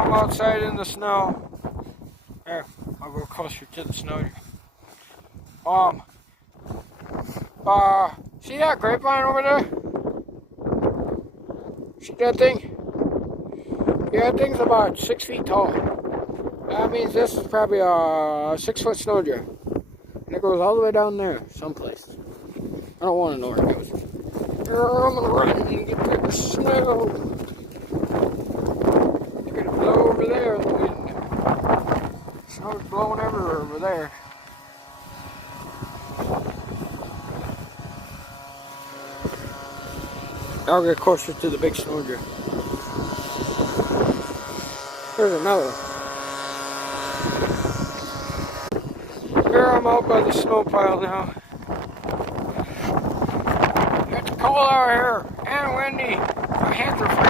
I'm outside in the snow. There, I'll go closer to the snow. See that grapevine over there? See that thing? Yeah, that thing's about 6 feet tall. That means this is probably a 6-foot snowdrift. And it goes all the way down there, someplace. I don't want to know where it goes. I'm gonna run and get that snow. It's gonna blow over there in the wind. Snow's blowing everywhere over there. I'll get closer to the big snowdrift. There's another one. Here I'm out by the snow pile now. It's cold out here and windy. My hands are freezing.